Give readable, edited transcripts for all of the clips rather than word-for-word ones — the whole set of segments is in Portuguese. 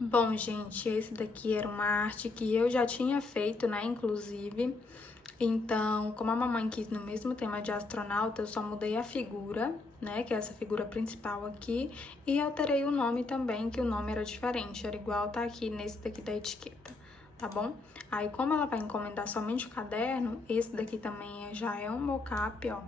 Bom, gente, esse daqui era uma arte que eu já tinha feito, né, inclusive. Então, como a mamãe quis no mesmo tema de astronauta, eu só mudei a figura, né, que é essa figura principal aqui, e alterei o nome também, que o nome era diferente, era igual tá aqui nesse daqui da etiqueta, tá bom? Aí, como ela vai encomendar somente o caderno, esse daqui também já é um mockup, ó.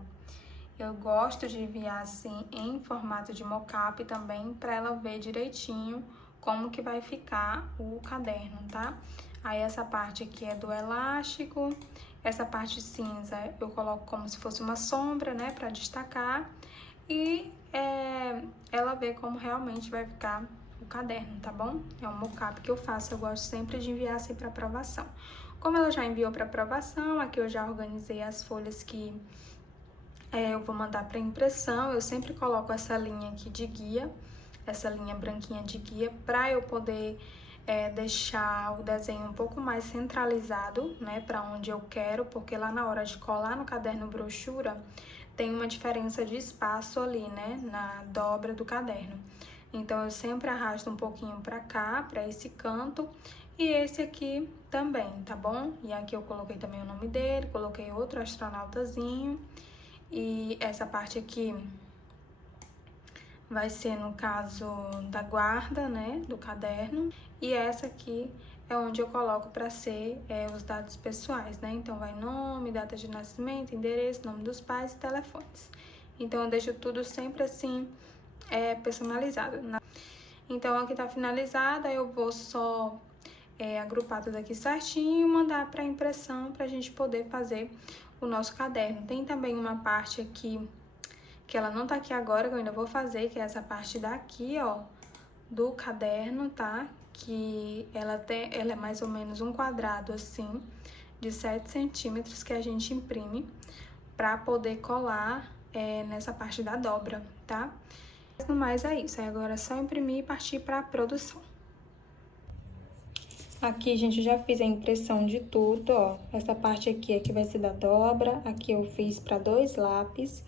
Eu gosto de enviar assim em formato de mockup também, para ela ver direitinho como que vai ficar o caderno, tá? Aí essa parte aqui é do elástico, essa parte cinza eu coloco como se fosse uma sombra, né, para destacar, e ela vê como realmente vai ficar o caderno, tá bom? É um mockup que eu faço, eu gosto sempre de enviar assim para aprovação. Como ela já enviou para aprovação, aqui eu já organizei as folhas que eu vou mandar para impressão. Eu sempre coloco essa linha aqui de guia, essa linha branquinha de guia, para eu poder deixar o desenho um pouco mais centralizado, né, para onde eu quero, porque lá na hora de colar no caderno brochura, tem uma diferença de espaço ali, né, na dobra do caderno. Então, eu sempre arrasto um pouquinho para cá, para esse canto, e esse aqui também, tá bom? E aqui eu coloquei também o nome dele, coloquei outro astronautazinho. E essa parte aqui vai ser no caso da guarda, né, do caderno. E essa aqui é onde eu coloco para ser os dados pessoais, né? Então, vai nome, data de nascimento, endereço, nome dos pais e telefones. Então, eu deixo tudo sempre assim, personalizado. Então, aqui tá finalizada, eu vou só agrupar tudo aqui certinho e mandar para impressão para a gente poder fazer o nosso caderno. Tem também uma parte aqui que ela não tá aqui agora, que eu ainda vou fazer, que é essa parte daqui, ó, do caderno, tá? Que ela é mais ou menos um quadrado, assim, de 7 centímetros que a gente imprime pra poder colar nessa parte da dobra, tá? No mais é isso, aí agora é só imprimir e partir pra produção. Aqui, gente, eu já fiz a impressão de tudo, ó. Essa parte aqui vai ser da dobra. Aqui eu fiz para 2 lápis.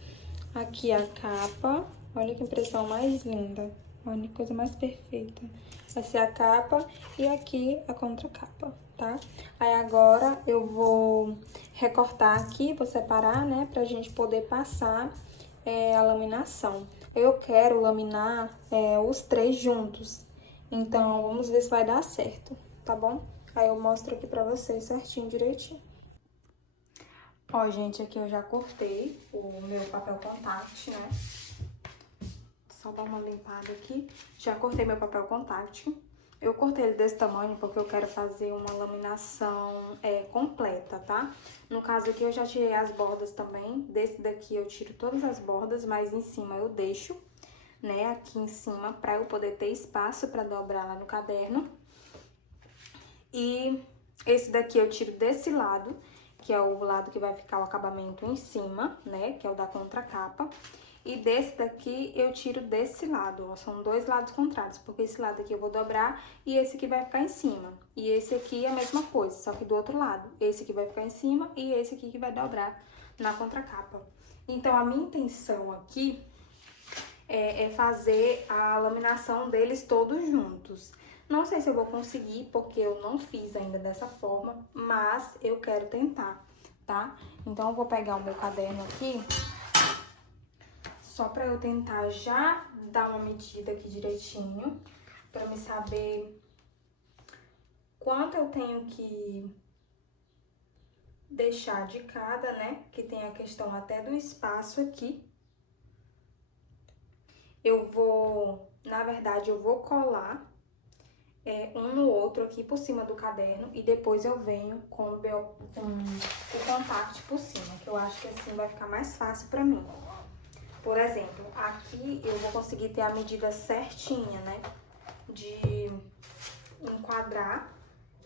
Aqui a capa. Olha que impressão mais linda. Olha que coisa mais perfeita. Vai ser a capa e aqui a contracapa, tá? Aí agora eu vou recortar aqui, vou separar, né? Pra gente poder passar a laminação. Eu quero laminar os 3 juntos. Então, vamos ver se vai dar certo, tá bom? Aí eu mostro aqui pra vocês certinho, direitinho. Ó, gente, aqui eu já cortei o meu papel contact, né? Só dar uma limpada aqui. Já cortei meu papel contact. Eu cortei ele desse tamanho porque eu quero fazer uma laminação completa, tá? No caso aqui eu já tirei as bordas também. Desse daqui eu tiro todas as bordas, mas em cima eu deixo, né, aqui em cima, pra eu poder ter espaço pra dobrar lá no caderno. E esse daqui eu tiro desse lado, que é o lado que vai ficar o acabamento em cima, né, que é o da contracapa. E desse daqui eu tiro desse lado, ó, são 2 lados contrários, porque esse lado aqui eu vou dobrar e esse aqui vai ficar em cima. E esse aqui é a mesma coisa, só que do outro lado. Esse aqui vai ficar em cima e esse aqui que vai dobrar na contracapa. Então, a minha intenção aqui é fazer a laminação deles todos juntos. Não sei se eu vou conseguir, porque eu não fiz ainda dessa forma, mas eu quero tentar, tá? Então, eu vou pegar o meu caderno aqui, só pra eu tentar já dar uma medida aqui direitinho, pra me saber quanto eu tenho que deixar de cada, né? Que tem a questão até do espaço aqui. Eu vou, na verdade, eu vou colar um no outro aqui por cima do caderno e depois eu venho com o contact por cima, que eu acho que assim vai ficar mais fácil pra mim. Por exemplo, aqui eu vou conseguir ter a medida certinha, né, de enquadrar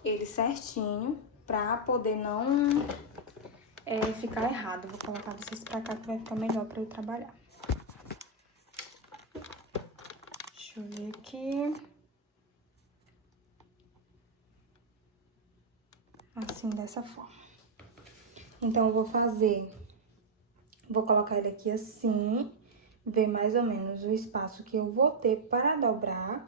ele certinho pra poder não ficar errado. Vou colocar vocês pra cá que vai ficar melhor pra eu trabalhar. Deixa eu ver aqui. Assim, dessa forma. Então, eu vou colocar ele aqui assim, ver mais ou menos o espaço que eu vou ter para dobrar,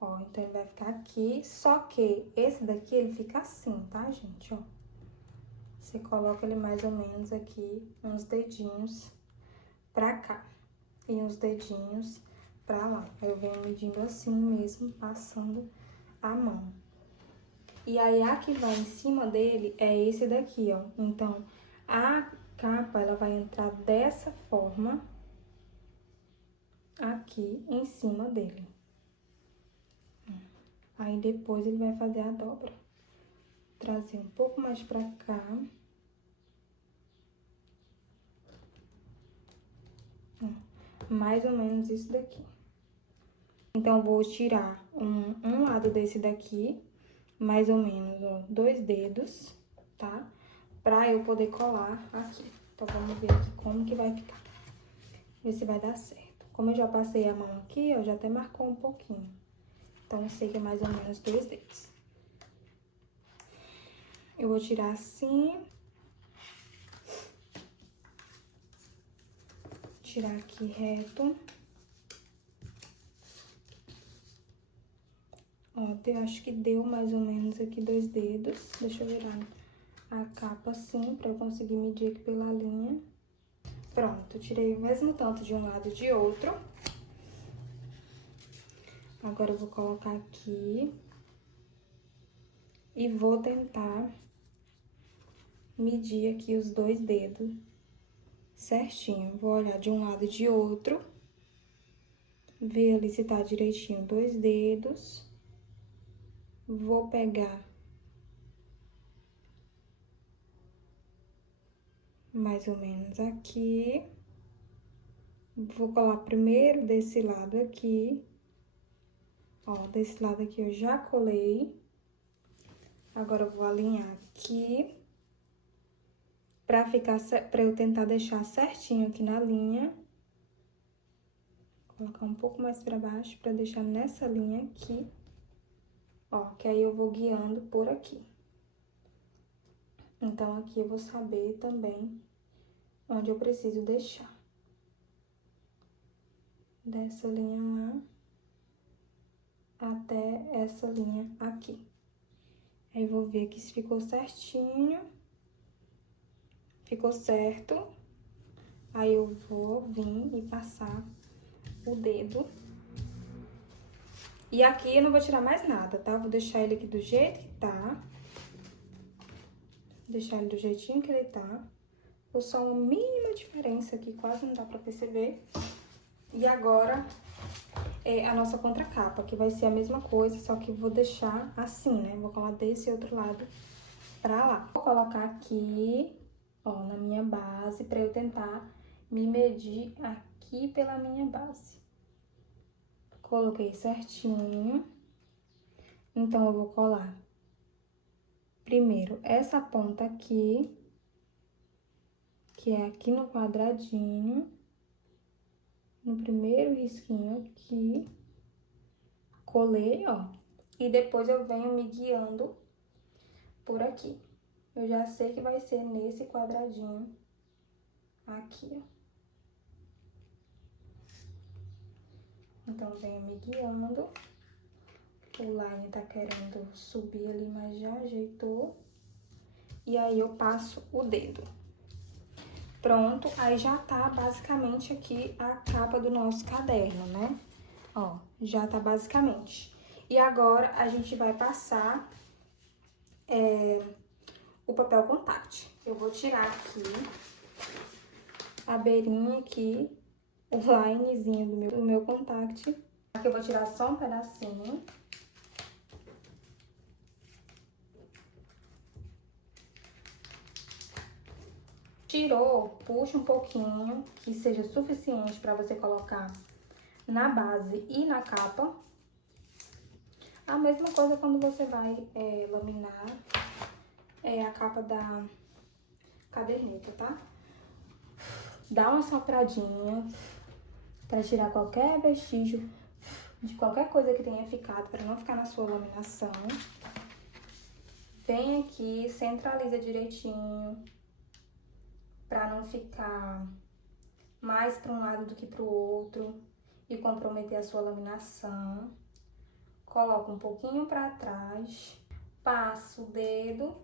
Ó, então ele vai ficar aqui, só que esse daqui ele fica assim, tá, gente, ó. Você coloca ele mais ou menos aqui, uns dedinhos pra cá e uns dedinhos pra lá. Aí eu venho medindo assim mesmo, passando a mão. E aí, a que vai em cima dele é esse daqui, ó. Então, a capa, ela vai entrar dessa forma aqui em cima dele. Aí, depois, ele vai fazer a dobra. Trazer um pouco mais pra cá. Mais ou menos isso daqui. Então, eu vou tirar um lado desse daqui, mais ou menos, ó, 2 dedos, tá? Pra eu poder colar aqui. Então, vamos ver aqui como que vai ficar. Ver se vai dar certo. Como eu já passei a mão aqui, ó, já até marcou um pouquinho. Então, eu sei que é mais ou menos 2 dedos. Eu vou tirar assim. Tirar aqui reto. Ó, eu acho que deu mais ou menos aqui 2 dedos. Deixa eu virar a capa assim, pra eu conseguir medir aqui pela linha. Pronto, tirei o mesmo tanto de um lado e de outro. Agora eu vou colocar aqui. E vou tentar medir aqui os 2 dedos certinho. Vou olhar de um lado e de outro. Ver ali se tá direitinho 2 dedos. Vou pegar mais ou menos aqui. Vou colar primeiro desse lado aqui. Ó, desse lado aqui eu já colei. Agora, eu vou alinhar aqui. Pra eu tentar deixar certinho aqui na linha. Colocar um pouco mais pra baixo pra deixar nessa linha aqui. Ó, que aí eu vou guiando por aqui. Então, aqui eu vou saber também onde eu preciso deixar. Dessa linha lá até essa linha aqui. Aí, vou ver aqui se ficou certinho. Ficou certo. Aí, eu vou vir e passar o dedo. E aqui eu não vou tirar mais nada, tá? Vou deixar ele aqui do jeito que tá. Deixar ele do jeitinho que ele tá. Ou só uma mínima diferença aqui, quase não dá pra perceber. E agora, a nossa contracapa, que vai ser a mesma coisa, só que vou deixar assim, né? Vou colar desse outro lado pra lá. Vou colocar aqui, ó, na minha base, pra eu tentar me medir aqui pela minha base. Coloquei certinho. Então, eu vou colar primeiro essa ponta aqui, que é aqui no quadradinho. No primeiro risquinho aqui, colei, ó, e depois eu venho me guiando por aqui. Eu já sei que vai ser nesse quadradinho aqui, ó. Então, venho me guiando. O line tá querendo subir ali, mas já ajeitou. E aí, eu passo o dedo. Pronto, aí já tá basicamente aqui a capa do nosso caderno, né? Ó, já tá basicamente. E agora, a gente vai passar o papel contact. Eu vou tirar aqui a beirinha aqui, o linezinho do meu contact. Aqui eu vou tirar só um pedacinho. Tirou, puxa um pouquinho, que seja suficiente pra você colocar na base e na capa. A mesma coisa quando você vai laminar a capa da caderneta, tá? Dá uma sopradinha pra tirar qualquer vestígio de qualquer coisa que tenha ficado, pra não ficar na sua laminação. Vem aqui, centraliza direitinho, pra não ficar mais pra um lado do que pro outro e comprometer a sua laminação. coloco um pouquinho pra trás, passo o dedo,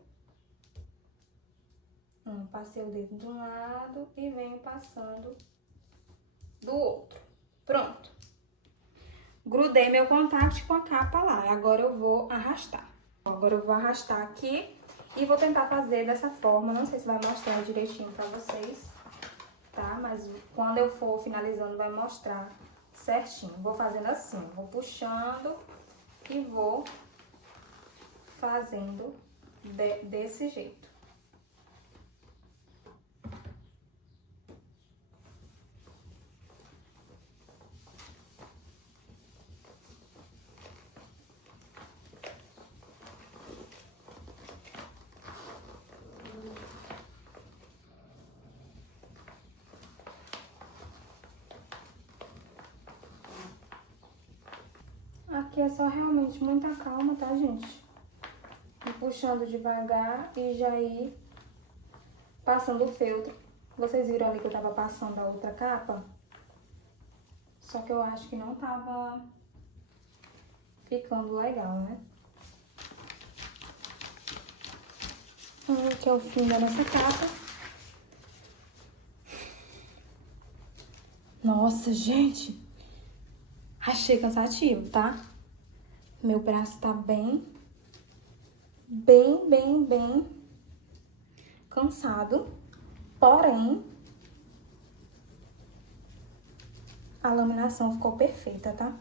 passei o dedo de um lado e venho passando do outro. Pronto. Grudei meu contact com a capa lá, agora eu vou arrastar. Agora eu vou arrastar aqui e vou tentar fazer dessa forma, não sei se vai mostrar direitinho pra vocês, tá? Mas quando eu for finalizando vai mostrar certinho. Vou fazendo assim, vou puxando e vou fazendo desse jeito. Aqui é só realmente muita calma, tá, gente? E puxando devagar e já ir passando o feltro. Vocês viram ali que eu tava passando a outra capa? Só que eu acho que não tava ficando legal, né? Aqui é o fim da nossa capa. Nossa, gente! Achei cansativo, tá? Meu braço tá bem cansado. Porém, a laminação ficou perfeita, tá?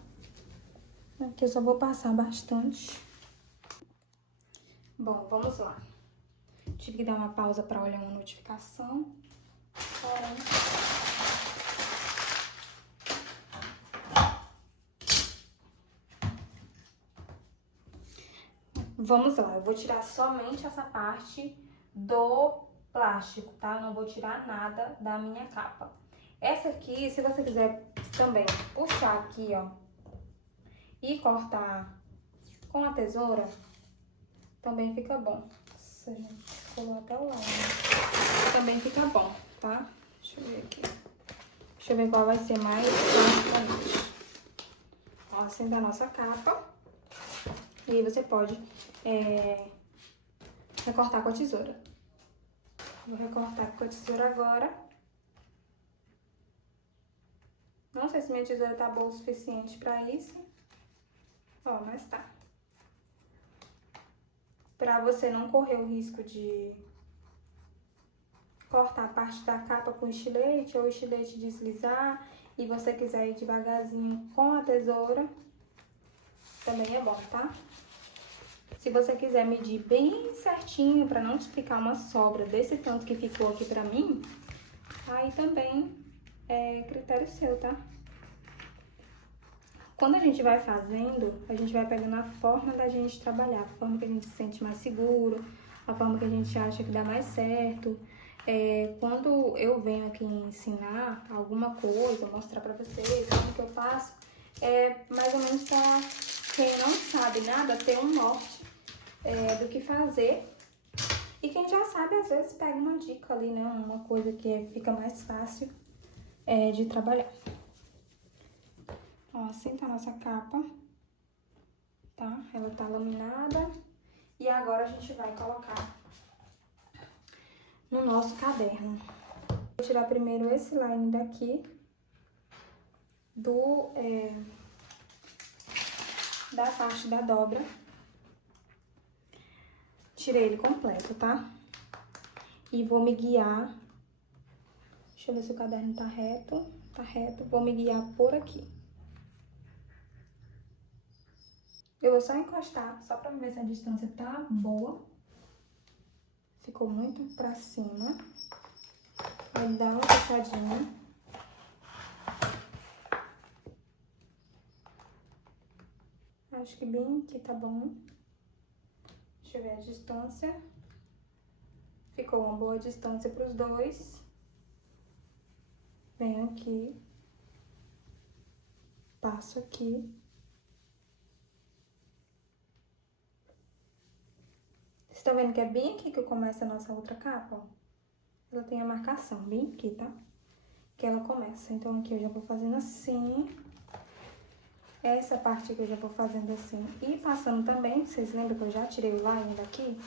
Aqui eu só vou passar bastante. Bom, vamos lá. Tive que dar uma pausa pra olhar uma notificação. Porém... Vamos lá, eu vou tirar somente essa parte do plástico, tá? Eu não vou tirar nada da minha capa. Essa aqui, se você quiser também puxar aqui, ó, e cortar com a tesoura, também fica bom. Nossa, gente, colou até o lado. Também fica bom, tá? Deixa eu ver aqui. Deixa eu ver qual vai ser mais fácil pra gente. Ó, assim da nossa capa. E aí você pode recortar com a tesoura. Vou recortar com a tesoura agora. Não sei se minha tesoura tá boa o suficiente pra isso. Ó, mas tá. Pra você não correr o risco de cortar a parte da capa com estilete ou o estilete deslizar e você quiser ir devagarzinho com a tesoura, também é bom, tá? Se você quiser medir bem certinho pra não te ficar uma sobra desse tanto que ficou aqui pra mim, aí também é critério seu, tá? Quando a gente vai fazendo, a gente vai pegando a forma da gente trabalhar, a forma que a gente se sente mais seguro, a forma que a gente acha que dá mais certo. Quando eu venho aqui ensinar alguma coisa, mostrar pra vocês como que eu faço, mais ou menos pra quem não sabe nada ter um norte do que fazer. E quem já sabe, às vezes, pega uma dica ali, né? Uma coisa que fica mais fácil de trabalhar. Ó, assim tá a nossa capa, tá? Ela tá laminada. E agora a gente vai colocar no nosso caderno. Vou tirar primeiro esse line daqui da parte da dobra. Tirei ele completo, tá? E vou me guiar. Deixa eu ver se o caderno tá reto. Tá reto. Vou me guiar por aqui. Eu vou só encostar, só pra ver se a distância tá boa. Ficou muito pra cima. Aí dá uma puxadinha. Acho que bem aqui tá bom. Deixa eu ver a distância. Ficou uma boa distância pros dois. Venho aqui. Passo aqui. Vocês estão vendo que é bem aqui que começa a nossa outra capa, ó? Ela tem a marcação bem aqui, tá? Que ela começa. Então, aqui eu já vou fazendo assim. Essa parte aqui eu já vou fazendo assim e passando também. Vocês lembram que eu já tirei o line daqui?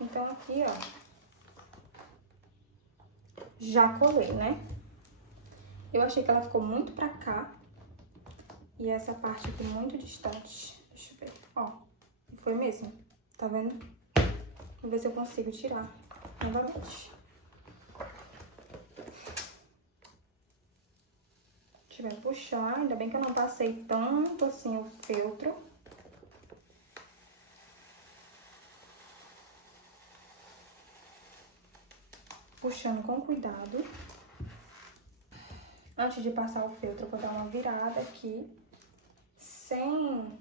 Então, aqui, ó, já colei, né? Eu achei que ela ficou muito pra cá. E essa parte aqui muito distante. Deixa eu ver, ó. Foi mesmo, tá vendo? Vou ver se eu consigo tirar novamente. Deixa eu puxar. Ainda bem que eu não passei tanto assim o feltro. Puxando com cuidado. Antes de passar o feltro, eu vou dar uma virada aqui, sem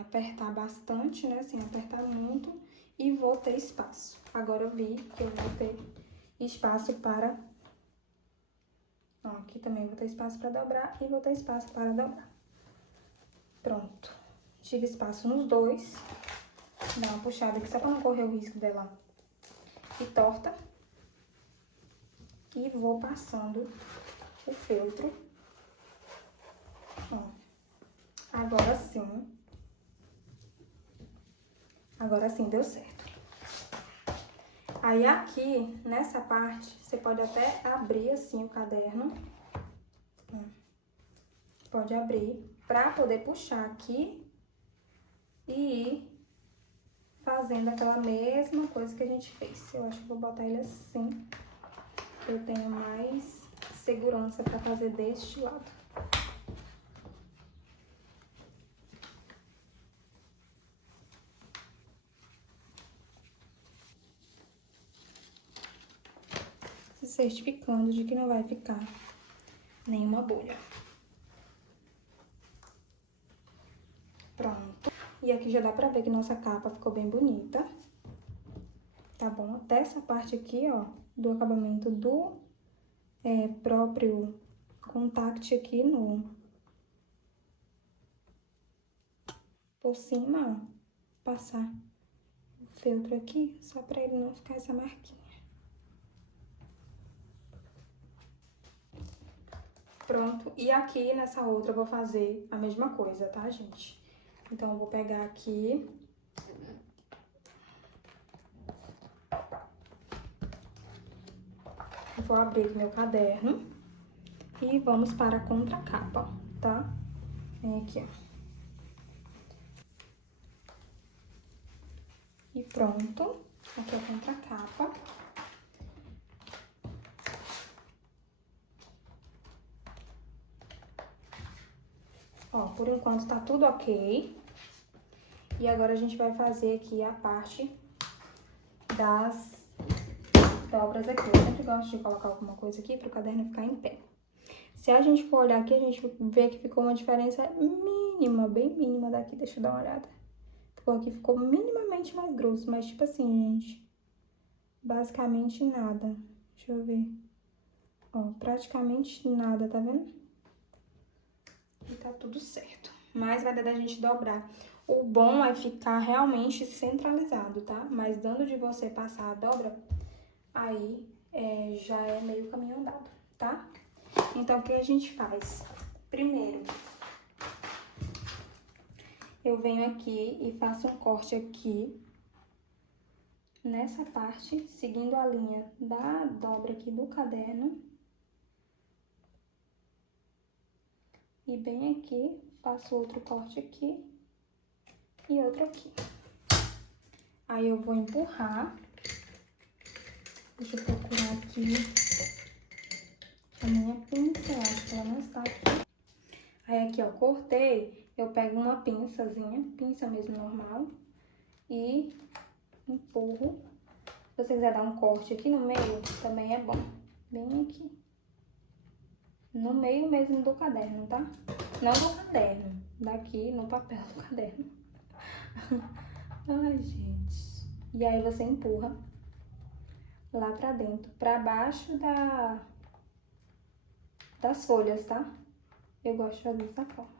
apertar bastante, né? Sem apertar muito, e vou ter espaço. Agora eu vi que eu vou ter espaço para... Ó, aqui também vou ter espaço para dobrar e vou ter espaço para dobrar. Pronto. Tive espaço nos dois. Dá uma puxada aqui só para não correr o risco dela ir torta. E vou passando o feltro. Ó. Agora sim. Agora sim deu certo. Aí aqui, nessa parte, você pode até abrir assim o caderno. Ó. Pode abrir pra poder puxar aqui e ir fazendo aquela mesma coisa que a gente fez. Eu acho que vou botar ele assim. Eu tenho mais segurança para fazer deste lado. Se certificando de que não vai ficar nenhuma bolha. Pronto. E aqui já dá pra ver que nossa capa ficou bem bonita. Tá bom? Até essa parte aqui, ó, do acabamento do próprio contact aqui no... Por cima, ó, passar o feltro aqui, só pra ele não ficar essa marquinha. Pronto. E aqui, nessa outra, eu vou fazer a mesma coisa, tá, gente? Então, eu vou pegar aqui... Vou abrir aqui meu caderno e vamos para a contracapa, tá? Vem aqui, ó. E pronto. Aqui é a contracapa. Ó, por enquanto tá tudo ok. E agora a gente vai fazer aqui a parte das dobras aqui. Eu sempre gosto de colocar alguma coisa aqui para o caderno ficar em pé. Se a gente for olhar aqui, a gente vê que ficou uma diferença mínima, bem mínima daqui. Deixa eu dar uma olhada. Ficou minimamente mais grosso, mas tipo assim, gente, basicamente nada. Deixa eu ver. Ó, praticamente nada, tá vendo? E tá tudo certo. Mas vai dar da gente dobrar. O bom é ficar realmente centralizado, tá? Mas dando de você passar a dobra, aí já é meio caminho andado, tá? Então, o que a gente faz? Primeiro, eu venho aqui e faço um corte aqui, nessa parte, seguindo a linha da dobra aqui do caderno. E bem aqui, faço outro corte aqui e outro aqui. Aí eu vou empurrar. Deixa eu procurar aqui a minha pinça, eu acho que ela não está aqui. Aí aqui, ó, cortei, eu pego uma pinçazinha, pinça mesmo normal, e empurro. Se você quiser dar um corte aqui no meio, também é bom. Bem aqui. No meio mesmo do caderno, tá? Não do caderno, daqui no papel do caderno. Ai, gente. E aí você empurra lá pra dentro, pra baixo das folhas, tá? Eu gosto de fazer dessa forma.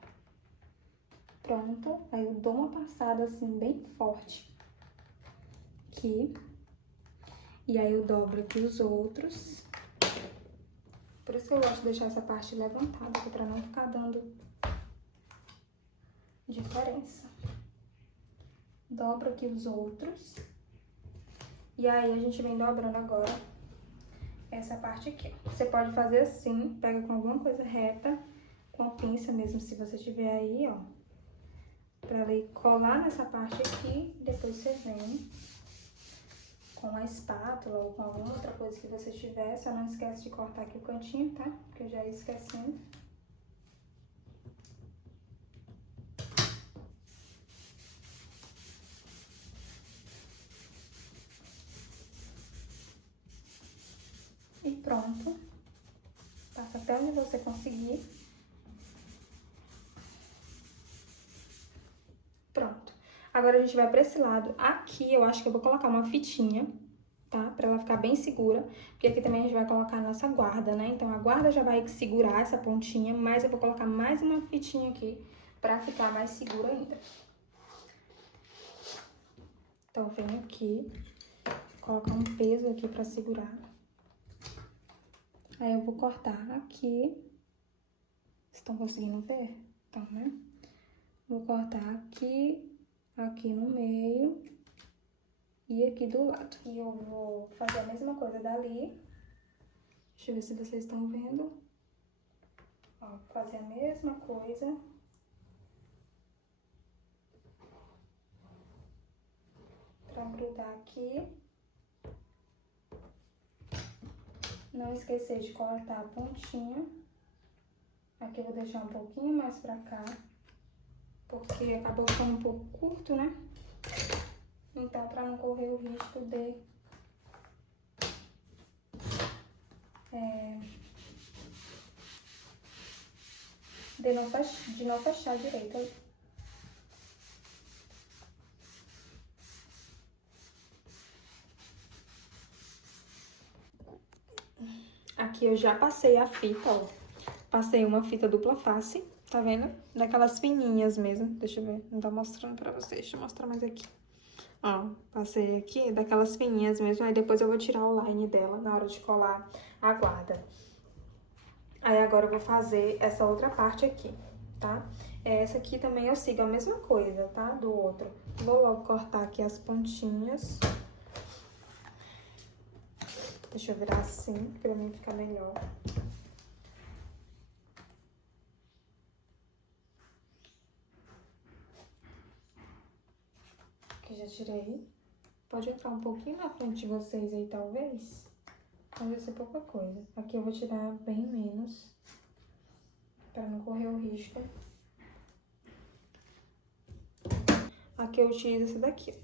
Pronto. Aí eu dou uma passada assim, bem forte. Aqui. E aí eu dobro aqui os outros. Por isso que eu gosto de deixar essa parte levantada, pra não ficar dando diferença. Dobro aqui os outros. E aí, a gente vem dobrando agora essa parte aqui. Você pode fazer assim, pega com alguma coisa reta, com a pinça mesmo, se você tiver aí, ó. Pra ela ir colar nessa parte aqui, depois você vem com a espátula ou com alguma outra coisa que você tiver. Só não esquece de cortar aqui o cantinho, tá? Porque eu já ia esquecendo. E pronto. Passa até onde você conseguir. Pronto. Agora a gente vai pra esse lado. Aqui eu acho que eu vou colocar uma fitinha, tá? Pra ela ficar bem segura. Porque aqui também a gente vai colocar a nossa guarda, né? Então a guarda já vai segurar essa pontinha, mas eu vou colocar mais uma fitinha aqui pra ficar mais segura ainda. Então eu venho aqui, colocar um peso aqui pra segurar. Aí eu vou cortar aqui. Vocês estão conseguindo ver? Então, né? Vou cortar aqui, aqui no meio e aqui do lado. E eu vou fazer a mesma coisa dali. Deixa eu ver se vocês estão vendo. Ó, fazer a mesma coisa. Pra grudar aqui. Não esquecer de cortar a pontinha. Aqui eu vou deixar um pouquinho mais pra cá. Porque acabou ficando um pouco curto, né? Então, pra não correr o risco de não fechar direito. Aqui eu já passei a fita, ó. Passei uma fita dupla face. Tá vendo? Daquelas fininhas mesmo. Deixa eu ver. Não tá mostrando pra vocês. Deixa eu mostrar mais aqui. Ó, passei aqui daquelas fininhas mesmo. Aí depois eu vou tirar o line dela na hora de colar a guarda. Aí agora eu vou fazer essa outra parte aqui, tá? Essa aqui também eu sigo a mesma coisa, tá? Do outro. Vou logo cortar aqui as pontinhas. Deixa eu virar assim, pra mim ficar melhor. Aqui já tirei. Pode entrar um pouquinho na frente de vocês aí, talvez. Mas vai ser pouca coisa. Aqui eu vou tirar bem menos, pra não correr o risco. Aqui eu utilizo essa daqui.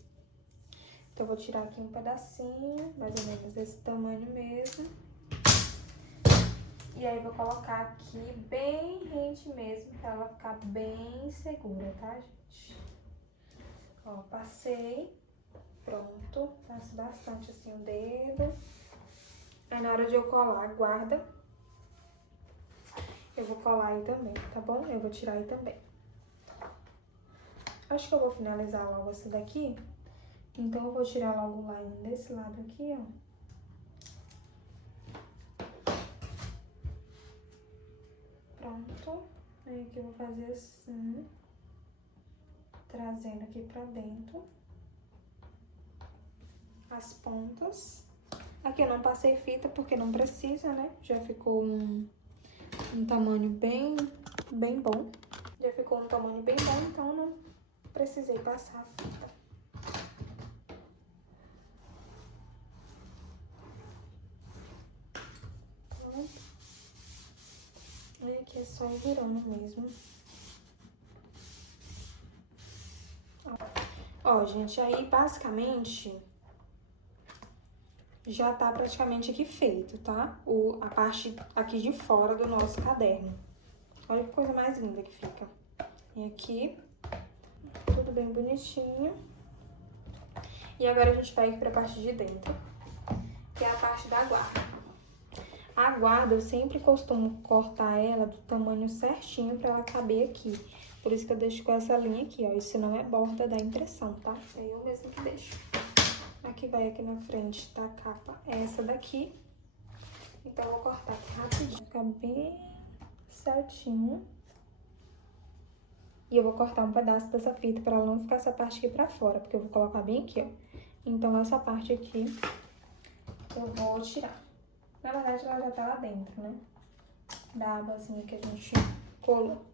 Então, eu vou tirar aqui um pedacinho, mais ou menos desse tamanho mesmo. E aí, vou colocar aqui bem rente mesmo, pra ela ficar bem segura, tá, gente? Ó, passei. Pronto. Passo bastante assim o dedo. Aí, na hora de eu colar a guarda, eu vou colar aí também, tá bom? Eu vou tirar aí também. Acho que eu vou finalizar logo essa daqui. Então, eu vou tirar logo o line desse lado aqui, ó. Pronto. Aí, aqui eu vou fazer assim. Trazendo aqui pra dentro. As pontas. Aqui eu não passei fita porque não precisa, né? Já ficou um tamanho bem bom. Já ficou um tamanho bem bom, então não precisei passar a fita. E aqui é só ir virando mesmo. Ó, gente, aí basicamente já tá praticamente aqui feito, tá? A parte aqui de fora do nosso caderno. Olha que coisa mais linda que fica. E aqui, tudo bem bonitinho. E agora a gente vai aqui pra parte de dentro, que é a parte da guarda. A guarda, eu sempre costumo cortar ela do tamanho certinho pra ela caber aqui. Por isso que eu deixo com essa linha aqui, ó. Isso não é borda da impressão, tá? É eu mesmo que deixo. Aqui vai aqui na frente da capa é essa daqui. Então, eu vou cortar aqui rapidinho, ficar bem certinho. E eu vou cortar um pedaço dessa fita pra ela não ficar essa parte aqui pra fora, porque eu vou colocar bem aqui, ó. Então, essa parte aqui eu vou tirar. Na verdade, ela já tá lá dentro, né? Da abazinha que a gente colou.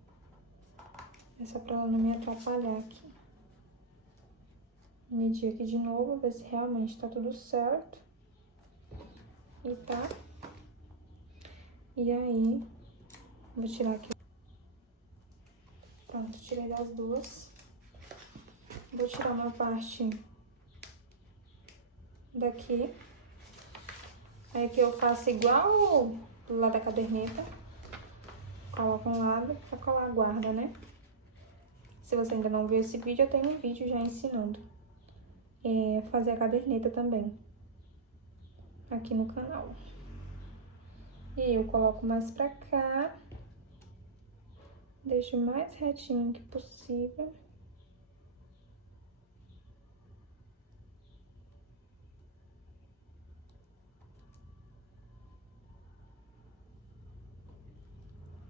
É só pra ela não me atrapalhar aqui. Medir aqui de novo, ver se realmente tá tudo certo. E tá. E aí, vou tirar aqui. Pronto, tirei das duas. Vou tirar uma parte daqui. Aí aqui eu faço igual do lado da caderneta. Coloco um lado pra colar a guarda, né? Se você ainda não viu esse vídeo, eu tenho um vídeo já ensinando fazer a caderneta também. Aqui no canal. E eu coloco mais pra cá. Deixo o mais retinho que possível.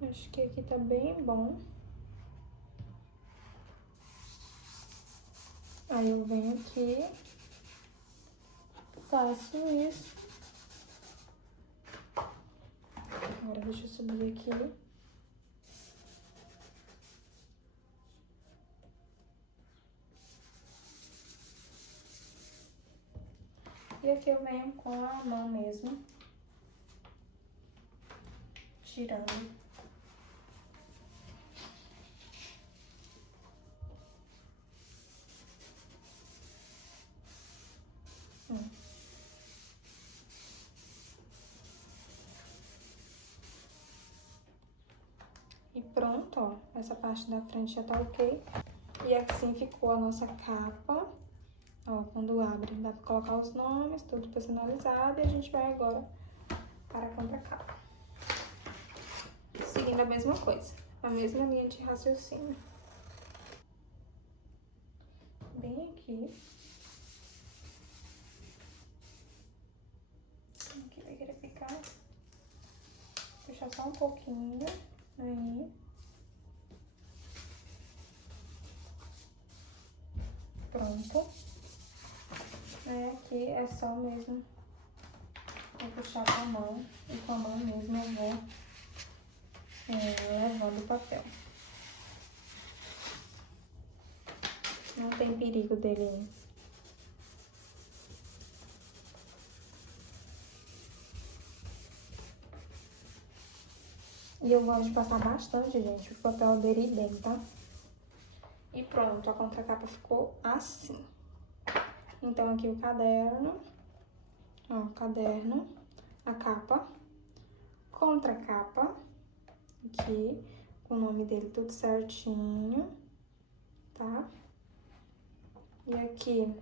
Acho que aqui tá bem bom. Aí eu venho aqui, faço isso. Agora deixa eu subir aqui. E aqui eu venho com a mão mesmo, tirando. E pronto, ó, essa parte da frente já tá ok. E assim ficou a nossa capa. Ó, quando abre, dá pra colocar os nomes, tudo personalizado. E a gente vai agora para a contracapa. Seguindo a mesma coisa, a mesma linha de raciocínio. Bem aqui. Aqui vai querer ficar. Deixar só um pouquinho. Aí. Pronto. Aí aqui é só mesmo eu puxar com a mão. E com a mão mesmo eu vou levando o papel. Não tem perigo dele. E eu gosto de passar bastante, gente, o papel aderir bem, tá? E pronto, a contracapa ficou assim. Então, aqui o caderno, ó, caderno, a capa, contracapa, aqui, com o nome dele tudo certinho, tá? E aqui,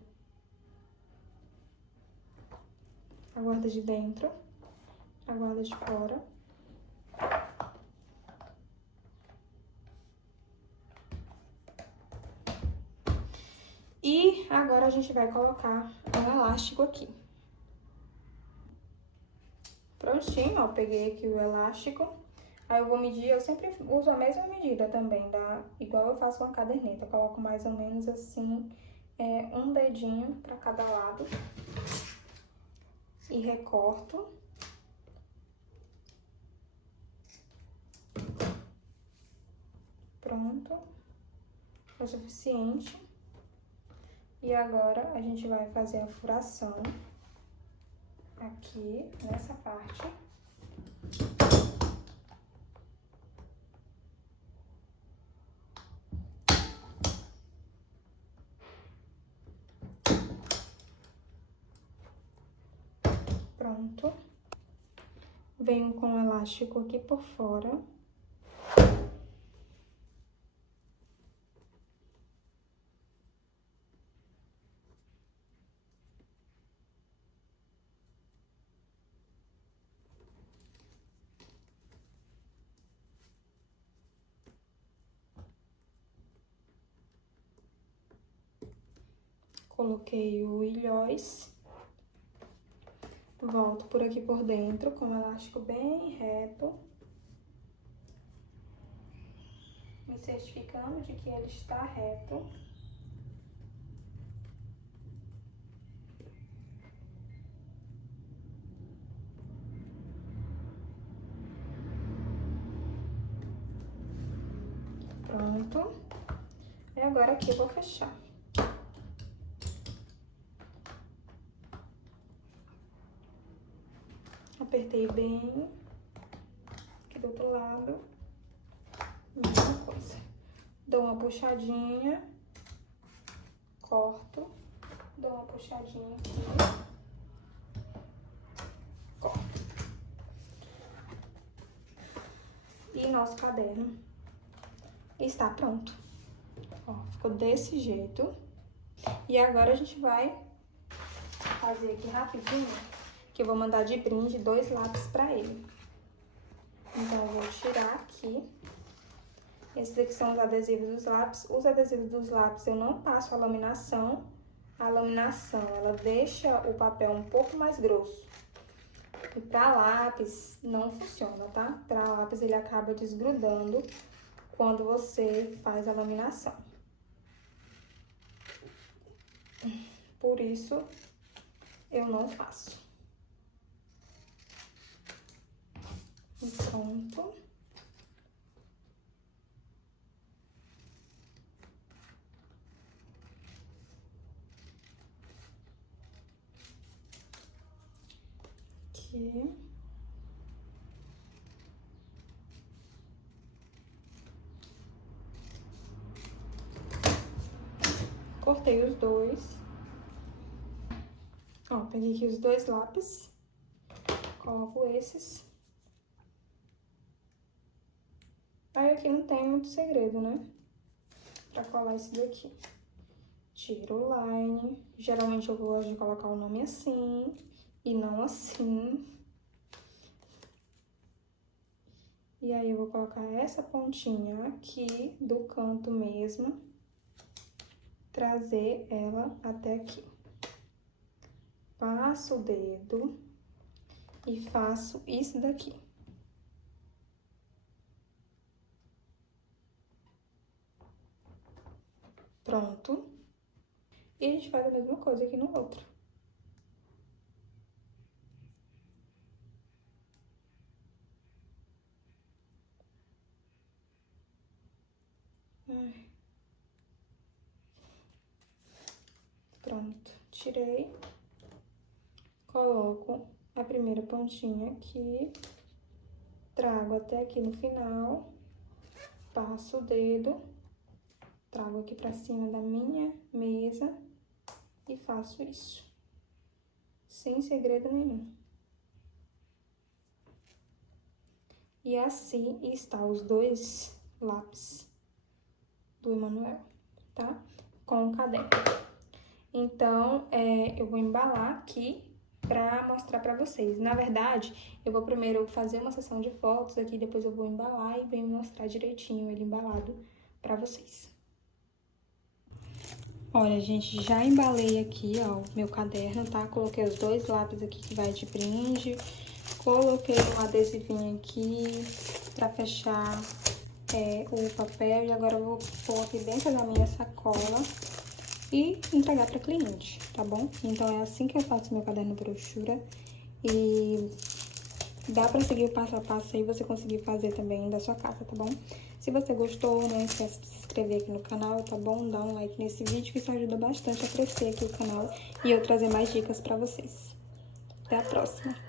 a guarda de dentro, a guarda de fora. E agora a gente vai colocar um elástico aqui. Prontinho, ó, peguei aqui o elástico. Aí eu vou medir, eu sempre uso a mesma medida também, igual eu faço com a caderneta. Eu coloco mais ou menos assim, um dedinho pra cada lado. E recorto. Pronto. É o suficiente. E agora, a gente vai fazer a furação aqui, nessa parte. Pronto. Venho com o elástico aqui por fora. Coloquei o ilhóis. Volto por aqui por dentro com o elástico bem reto, me certificando de que ele está reto. Pronto. E agora aqui eu vou fechar. Apertei bem. Aqui do outro lado, mesma coisa. Dou uma puxadinha, corto, dou uma puxadinha aqui, corto. E nosso caderno está pronto. Ó, ficou desse jeito. E agora a gente vai fazer aqui rapidinho, que eu vou mandar de brinde 2 lápis pra ele. Então, eu vou tirar aqui. Esses aqui são os adesivos dos lápis. Os adesivos dos lápis eu não passo a laminação. A laminação, ela deixa o papel um pouco mais grosso. E pra lápis não funciona, tá? Pra lápis ele acaba desgrudando quando você faz a laminação. Por isso, eu não faço. E pronto. Aqui. Cortei os dois. Ó, peguei aqui os 2 lápis. Coloco esses. Aí aqui não tem muito segredo, né? Pra colar esse daqui. Tiro o line. Geralmente eu gosto de colocar o nome assim e não assim. E aí, eu vou colocar essa pontinha aqui do canto mesmo. Trazer ela até aqui. Passo o dedo e faço isso daqui. Pronto. E a gente faz a mesma coisa aqui no outro. Ai. Pronto. Tirei. Coloco a primeira pontinha aqui. Trago até aqui no final. Passo o dedo. Trago aqui pra cima da minha mesa e faço isso. Sem segredo nenhum. E assim está os 2 lápis do Emanuel, tá? Com o caderno. Então, eu vou embalar aqui pra mostrar pra vocês. Na verdade, eu vou primeiro fazer uma sessão de fotos aqui, depois eu vou embalar e venho mostrar direitinho ele embalado pra vocês. Olha, gente, já embalei aqui, ó, meu caderno, tá? Coloquei os 2 lápis aqui que vai de brinde. Coloquei um adesivinho aqui pra fechar o papel. E agora eu vou pôr aqui dentro da minha sacola e entregar pra cliente, tá bom? Então, é assim que eu faço meu caderno brochura. E dá pra seguir o passo a passo aí, você conseguir fazer também da sua casa, tá bom? Se você gostou, não esquece de se inscrever aqui no canal, tá bom? Dá um like nesse vídeo, que isso ajuda bastante a crescer aqui o canal e eu trazer mais dicas pra vocês. Até a próxima!